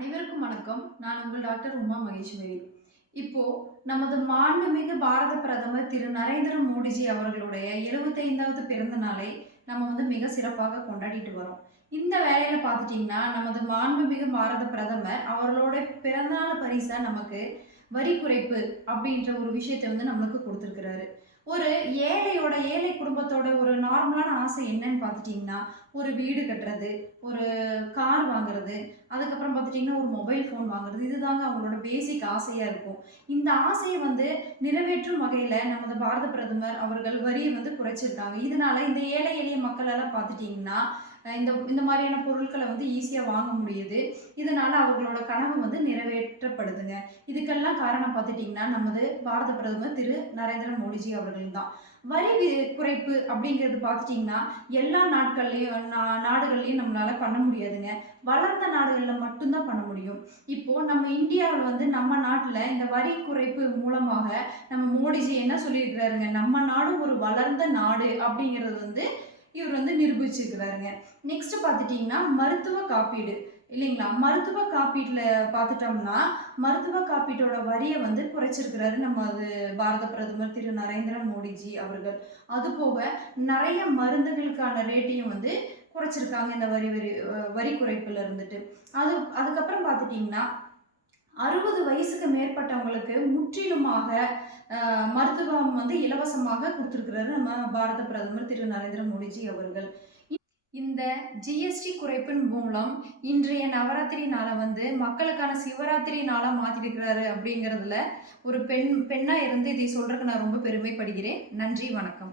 அனைவருக்கும் வணக்கம். நான் உங்கள் டாக்டர் உமா மகேஸ்வரி. இப்போ நமது மாண்புமிகு பாரத பிரதமர் திரு நரேந்திர மோடிஜி அவர்களுடைய 75வது பிறந்த நாளை நம்ம மிக சிறப்பாக கொண்டாடிட்டு வரோம். இந்த வேளையில பார்த்துட்டீங்கன்னா, நமது மாண்புமிகு பாரத பிரதமர் அவர்களோட பிறந்தநாள் பரிசா நமக்கு வரி குறைப்பு அப்படின்ற ஒரு விஷயத்த நம்மளுக்கு குடுத்திருக்கிறாரு. ஒரு ஏழை குடும்பத்தோட ஒரு நார்மலான ஆசை என்னன்னு பார்த்துட்டீங்கன்னா, ஒரு வீடு கட்டுறது, ஒரு கார் வாங்குறது, அதுக்கப்புறம் பார்த்துட்டீங்கன்னா, ஒரு மொபைல் ஃபோன் வாங்குறது. இதுதாங்க அவங்களோட பேசிக் ஆசையா இருக்கும். இந்த ஆசைய நிறைவேற்றும் வகையில நமது பாரத பிரதமர் அவர்கள் வரிய குறைச்சிருக்காங்க. இதனால இந்த ஏழை எளிய மக்களெல்லாம் பார்த்துட்டீங்கன்னா, இந்த இந்த மாதிரியான பொருட்கள ஈஸியா வாங்க முடியுது. இதனால அவர்களோட கனவு நிறைவேற்றப்படுதுங்க. இதுக்கெல்லாம் காரணம் பார்த்துட்டீங்கன்னா, நமது பாரத பிரதமர் திரு நரேந்திர மோடிஜி அவர்கள் தான். வரி குறைப்பு அப்படிங்கிறது பார்த்துட்டீங்கன்னா, எல்லா நாடுகள்லயும் நம்மளால பண்ண முடியாதுங்க. வளர்ந்த நாடுகள்ல மட்டும் தான் பண்ண முடியும். இப்போ நம்ம இந்தியாவுல நம்ம நாட்டுல இந்த வரி குறைப்பு மூலமாக நம்ம மோடிஜி என்ன சொல்லியிருக்கிறாருங்க, நம்ம நாடும் ஒரு வளர்ந்த நாடு அப்படிங்கிறது இவர் நிரூபிச்சிருக்கிறாருங்க. நெக்ஸ்ட் பார்த்துட்டீங்கன்னா, மருத்துவ காப்பீடு இல்லைங்களா? மருத்துவ காப்பீட்டுல பார்த்துட்டோம்னா, மருத்துவ காப்பீட்டோட வரிய குறைச்சிருக்கிறாரு அது பாரத பிரதமர் திரு நரேந்திர மோடிஜி அவர்கள். அதுபோக நெறைய மருந்துகளுக்கான ரேட்டையும் குறைச்சிருக்காங்க இந்த வரி குறைப்புல இருந்துட்டு. அதுக்கப்புறம் பார்த்துட்டீங்கன்னா, 60 வயசுக்கு மேற்பட்டவங்களுக்கு முற்றிலுமாக மருத்துவம் இலவசமாக குடுத்திருக்கிறாரு நம்ம பாரத பிரதமர் திரு நரேந்திர மோடிஜி அவர்கள். இந்த ஜிஎஸ்டி குறைப்பின் மூலம் இன்றைய நவராத்திரி நாள மக்களுக்கான சிவராத்திரி நாளா மாத்திருக்கிறாரு அப்படிங்கிறதுல ஒரு பெண்ணா இருந்து இதை சொல்றதுக்கு நான் ரொம்ப பெருமைப்படுகிறேன். நன்றி, வணக்கம்.